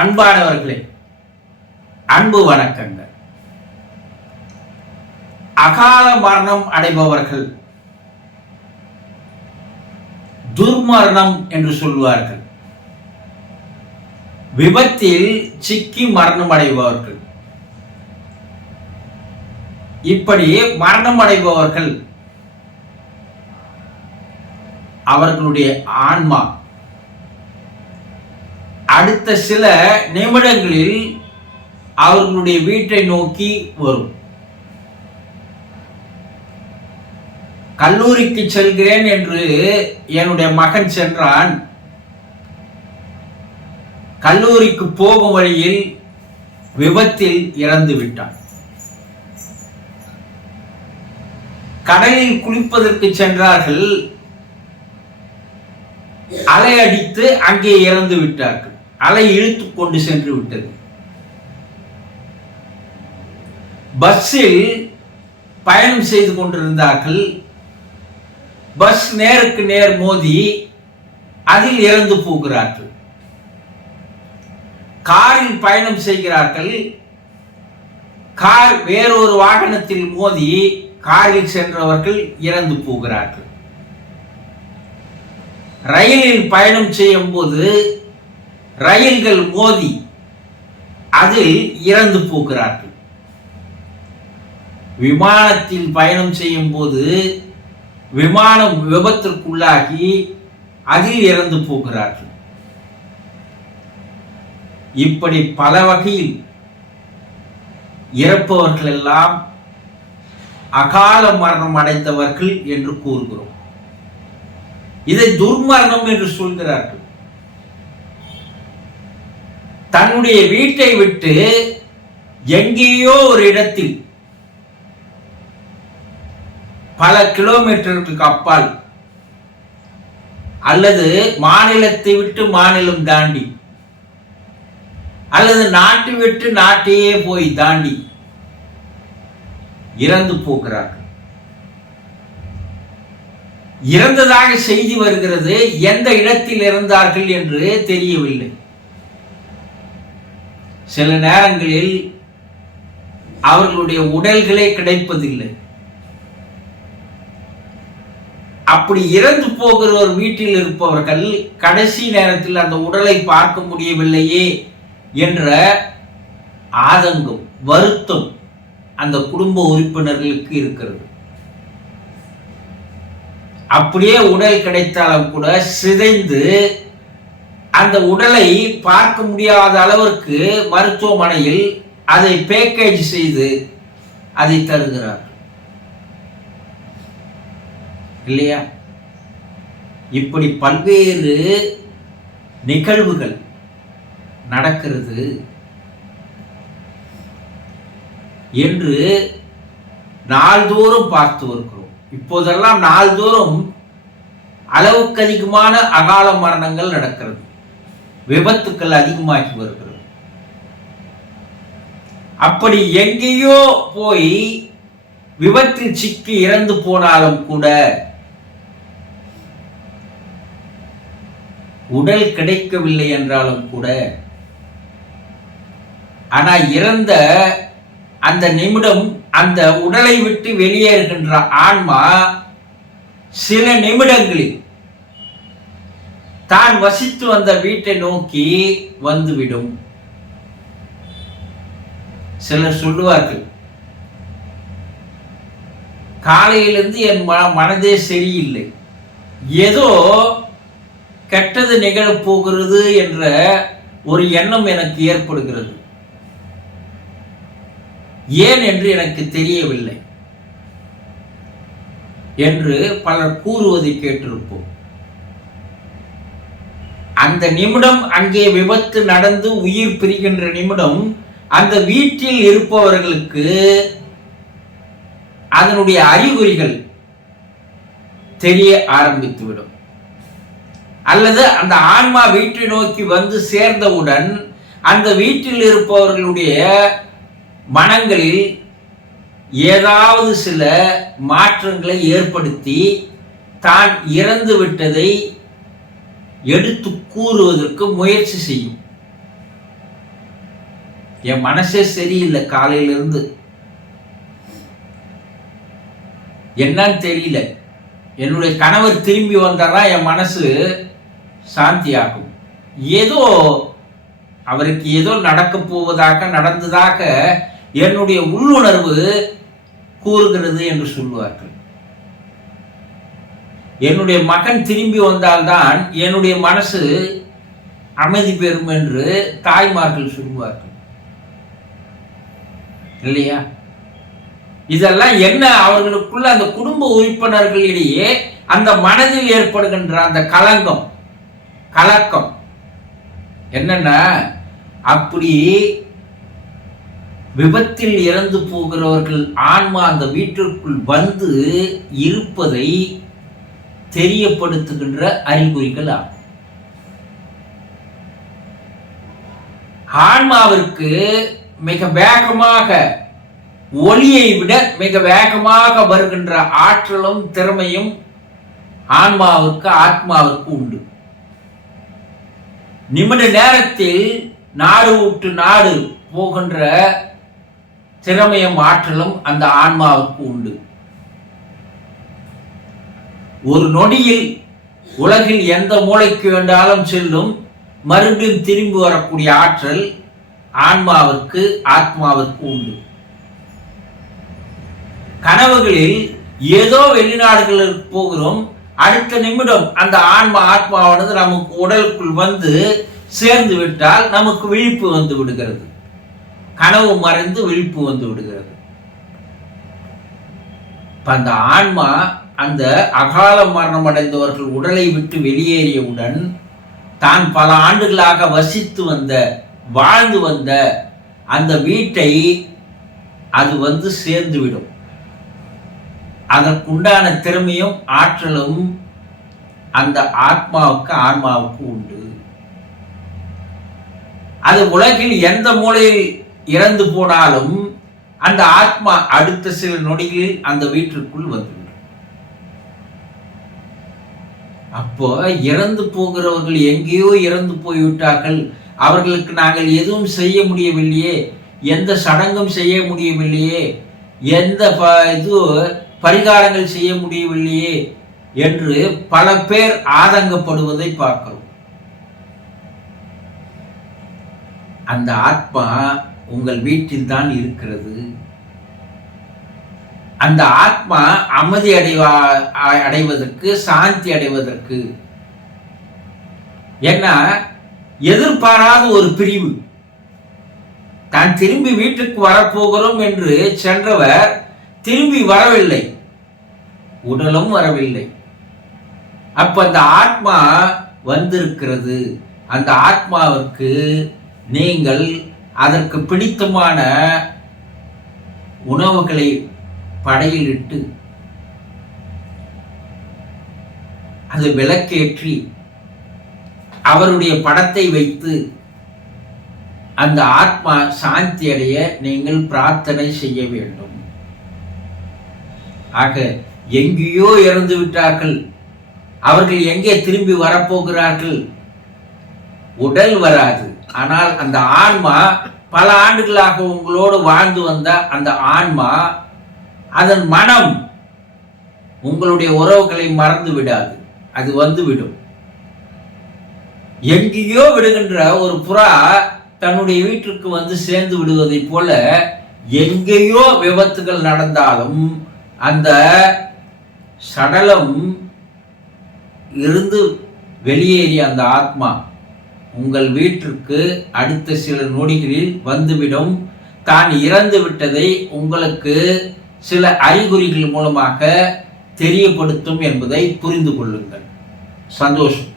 அன்பானவர்களே, அன்பு வணக்கங்கள். அகால மரணம் அடைபவர்கள் துர்மரணம் என்று சொல்வார்கள். விபத்தில் சிக்கி மரணம் அடைபவர்கள், இப்படி மரணம் அடைபவர்கள் அவர்களுடைய ஆன்மா அடுத்த சில நிமிடங்களில் அவர்களுடைய வீட்டை நோக்கி வரும். கல்லூரிக்கு செல்கிறேன் என்று என்னுடைய மகன் சென்றான். கல்லூரிக்கு போகும் வழியில் விபத்தில் இறந்து விட்டான். கடலில் குளிப்பதற்கு சென்றார்கள், அலை அடித்து அங்கே இறந்து விட்டார்கள். அலை இழுத்து கொண்டு சென்று விட்டது. பஸ்ஸில் பயணம் செய்து கொண்டிருந்தார்கள். பஸ் நேருக்கு நேர் மோதி அதில் இறந்து போகிறார்கள். காரில் பயணம் செய்கிறார்கள். கார் வேறொரு வாகனத்தில் மோதி காரில் சென்றவர்கள் இறந்து போகிறார்கள். ரயிலில் பயணம் செய்யும் போது ரயில்கள் மோதி அதில் இறந்து போகிறார்கள். விமானத்தில் பயணம் செய்யும் போது விமானம் விபத்திற்குள்ளாகி அதில் இறந்து போகிறார்கள். இப்படி பல வகையில் இறப்பவர்கள் எல்லாம் அகால மரணம் அடைந்தவர்கள் என்று கூறுகிறோம். இதை துர்மரணம் என்று சொல்கிறார்கள். தன்னுடைய வீட்டை விட்டு எங்கேயோ ஒரு இடத்தில் பல கிலோமீட்டருக்கு அப்பால் அல்லது மாநிலத்தை விட்டு மாநிலம் தாண்டி அல்லது நாட்டை விட்டு நாட்டையே போய் தாண்டி இறந்து போகிறார்கள். இறந்ததாக செய்தி வருகிறது. எந்த இடத்தில் இறந்தார்கள் என்று தெரியவில்லை. சில நேரங்களில் அவர்களுடைய உடல்களே கிடைப்பதில்லை. அப்படி இறந்து போகிற ஒரு வீட்டில் இருப்பவர்கள் கடைசி நேரத்தில் அந்த உடலை பார்க்க முடியவில்லையே என்ற ஆதங்கம், வருத்தம் அந்த குடும்ப உறுப்பினர்களுக்கு இருக்கிறது. அப்படியே உடல் கிடைத்தாலும் கூட சிதைந்து அந்த உடலை பார்க்க முடியாத அளவிற்கு மருத்துவமனையில் அதை பேக்கேஜ் செய்து அதை தருகிறார் இல்லையா? இப்படி பல்வேறு நிகழ்வுகள் நடக்கிறது என்று நாள்தோறும் பார்த்து வருகிறோம். இப்போதெல்லாம் நாள்தோறும் அளவுக்கு அதிகமான அகால மரணங்கள் நடக்கிறது. விபத்துக்கள் அதிகமாகி வருகிறது. அப்படி எங்கேயோ போய் விபத்தில் சிக்கி இறந்து போனாலும் கூட உடல் கிடைக்கவில்லை என்றாலும் கூட, ஆனா இறந்த அந்த நிமிடம் அந்த உடலை விட்டு வெளியேறுகின்ற ஆன்மா சில நிமிடங்களில் தான் வசித்து வந்த வீட்டை நோக்கி வந்துவிடும். சிலர் சொல்லுவார்கள், காலையிலிருந்து என் மனதே சரியில்லை, ஏதோ கெட்டது நிகழப் போகிறது என்ற ஒரு எண்ணம் எனக்கு ஏற்படுகிறது, ஏன் என்று எனக்கு தெரியவில்லை என்று பலர் கூறுவதை கேட்டிருப்போம். அந்த நிமிடம், அங்கே விபத்து நடந்து உயிர் பிரிகின்ற நிமிடம், அந்த வீட்டில் இருப்பவர்களுக்கு அதனுடைய அறிகுறிகள் தெரிய ஆரம்பித்துவிடும். அல்லது அந்த ஆன்மா வீட்டை நோக்கி வந்து சேர்ந்தவுடன் அந்த வீட்டில் இருப்பவர்களுடைய மனங்களில் ஏதாவது சில மாற்றங்களை ஏற்படுத்தி தான் இறந்து விட்டதை எடுத்து கூறுவதற்கு முயற்சி செய்யும். என் மனசே சரியில்லை, காலையிலிருந்து என்னன்னு தெரியல. என்னுடைய கணவர் திரும்பி வந்தாதான் என் மனசு சாந்தியாகும். ஏதோ அவருக்கு ஏதோ நடக்க போவதாக, நடந்ததாக என்னுடைய உள்ளுணர்வு கூறுகிறது என்று சொல்லுவார்கள். என்னுடைய மகன் திரும்பி வந்தால்தான் என்னுடைய மனசு அமைதி பெறும் என்று தாய்மார்கள் சொல்லுவார்கள் இல்லையா? இதெல்லாம் என்ன, அவர்களுக்குள்ள அந்த குடும்ப உறுப்பினர்களிடையே அந்த மனதில் ஏற்படுகின்ற அந்த கலக்கம் என்னன்னா, அப்படி விபத்தில் இறந்து போகிறவர்கள் ஆன்மா அந்த வீட்டிற்குள் வந்து இருப்பதை தெரியப்படுத்துகின்ற அறிகுறிகள் ஆகும். ஆன்மாவிற்கு மிக வேகமாக, ஒளியை விட மிக வேகமாக வருகின்ற ஆற்றலும் திறமையும் ஆத்மாவிற்கு உண்டு. நிமிட நேரத்தில் நாடு விட்டு நாடு போகின்ற திறமையும் ஆற்றலும் அந்த ஆன்மாவுக்கு உண்டு. ஒரு நொடியில் உலகில் எந்த மூளைக்கு வேண்டாலும் செல்லும், மறுபடியும் திரும்பி வரக்கூடிய ஆற்றல் ஆத்மாவிற்கு உண்டு. கனவுகளில் ஏதோ வெளிநாடுகளுக்கு போகிறோம், அடுத்த நிமிடம் அந்த ஆத்மாவானது நமக்கு உடலுக்குள் வந்து சேர்ந்து விட்டால் நமக்கு விழிப்பு வந்து விடுகிறது. கனவு மறைந்து விழிப்பு வந்து விடுகிறது. அந்த ஆன்மா அந்த அகால மரணம் அடைந்தவர்கள் உடலை விட்டு வெளியேறியவுடன் தான் பல ஆண்டுகளாக வசித்து வந்த, வாழ்ந்து வந்த அந்த வீட்டை அது வந்து சேர்ந்துவிடும். அதற்குண்டான திறமையும் ஆற்றலும் அந்த ஆன்மாவுக்கு உண்டு. அது உலகில் எந்த மூலையில் இறந்து போனாலும் அந்த ஆத்மா அடுத்த சில நொடிகளில் அந்த வீட்டிற்குள் வந்துவிடும். அப்போ இறந்து போகிறவர்கள் எங்கேயோ இறந்து போய்விட்டார்கள், அவர்களுக்கு நாங்கள் எதுவும் செய்ய முடியவில்லையே, எந்த சடங்கும் செய்ய முடியவில்லையே, எந்த பரிகாரங்கள் செய்ய முடியவில்லையே என்று பல பேர் ஆதங்கப்படுவதை பார்க்கிறோம். அந்த ஆத்மா உங்கள் வீட்டில் தான் இருக்கிறது. அந்த ஆத்மா அமைதி அடைவதற்கு, சாந்தி அடைவதற்கு, ஏன்னா எதிர்பாராத ஒரு பிரிவு, தான் திரும்பி வீட்டுக்கு வரப்போகிறோம் என்று சென்றவர் திரும்பி வரவில்லை, உடலும் வரவில்லை. அப்ப அந்த ஆத்மா வந்திருக்கிறது. அந்த ஆத்மாவிற்கு நீங்கள் அதற்கு பிடித்தமான உணவுகளை படையிலிட்டு அது விளக்கேற்றி அவருடைய படத்தை வைத்து அந்த ஆத்மா சாந்தி அடைய நீங்கள் பிரார்த்தனை செய்ய வேண்டும். ஆக எங்கேயோ இறந்து விட்டார்கள், அவர்கள் எங்கே திரும்பி வரப்போகிறார்கள்? உடல் வராது, ஆனால் அந்த ஆன்மா பல ஆண்டுகளாக உங்களோடு வாழ்ந்து வந்த அந்த ஆன்மா, அதன் மனம் உங்களுடைய உறவுகளை மறந்து விடாது, அது வந்துவிடும். எங்கேயோ விடுகின்ற ஒரு புறா தன்னுடைய வீட்டிற்கு வந்து சேர்ந்து விடுவதை போல எங்கேயோ விபத்துகள் நடந்தாலும் அந்த சடலம் இருந்து வெளியேறிய அந்த ஆத்மா உங்கள் வீட்டிற்கு அடுத்த சில நொடிகளில் வந்துவிடும். தான் இறந்து விட்டதை உங்களுக்கு சில அறிகுறிகள் மூலமாக தெரியப்படுத்தும் என்பதை புரிந்து கொள்ளுங்கள். சந்தோஷம்.